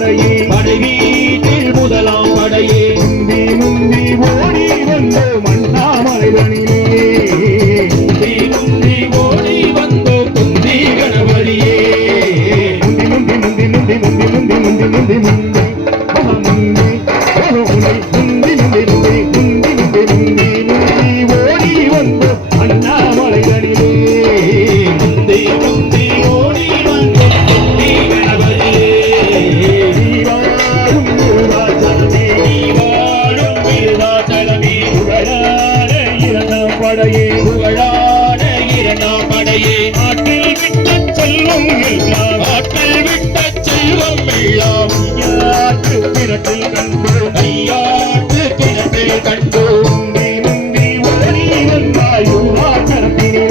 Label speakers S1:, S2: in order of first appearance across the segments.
S1: para ir. எல்லாம்
S2: ஆற்றல் விட்ட செல்வம் எல்லாம்
S1: யாருக்கு திரட்டில் கண்டு
S2: ஐயாக்கு திரட்டில் கண்டு
S1: உந்தி முந்தி ஓடி வந்தாய் உருவாக்கத்தினே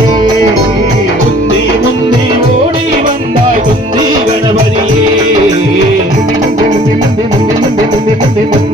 S2: முந்தி முந்தி ஓடி வந்தாய் முந்தி கணபதியே.
S1: முந்தி முந்தி முந்தி முந்தி முந்தி முந்தி முந்தி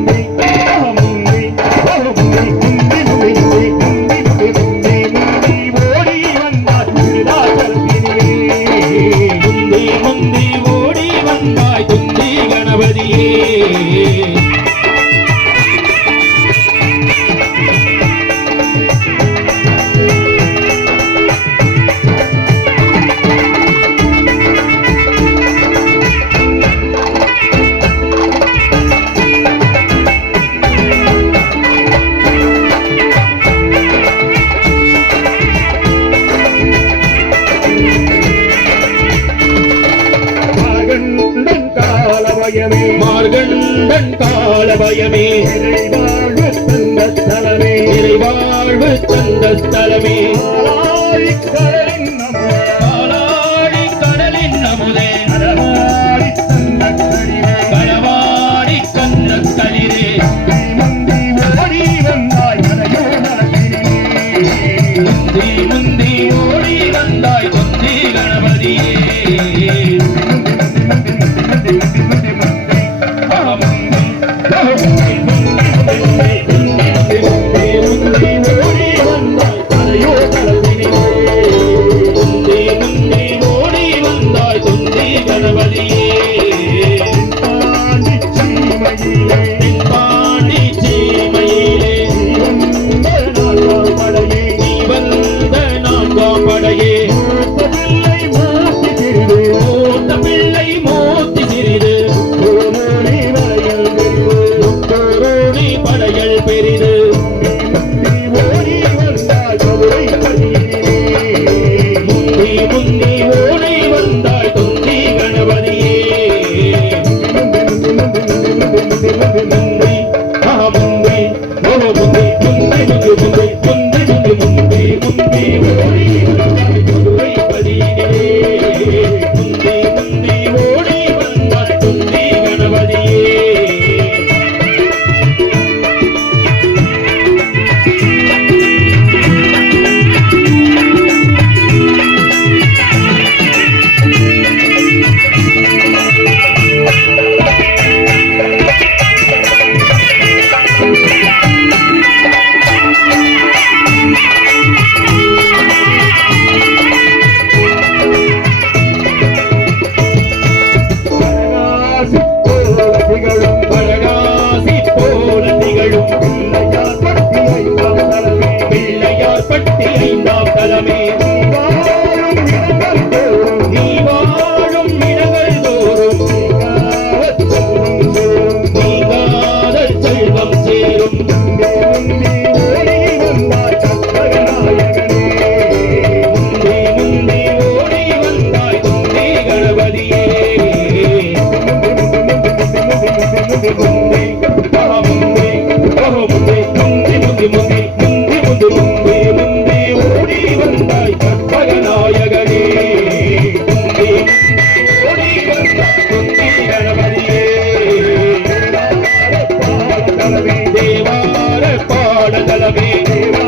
S1: கால பயமே
S2: மார்கண்டன் கால பயமே
S1: நிறைவாழ்வு தந்த ஸ்தலமே.
S2: நிறைவாழ்வு தந்த ஸ்தலமே. தேவார பாடதளமே
S1: தேவா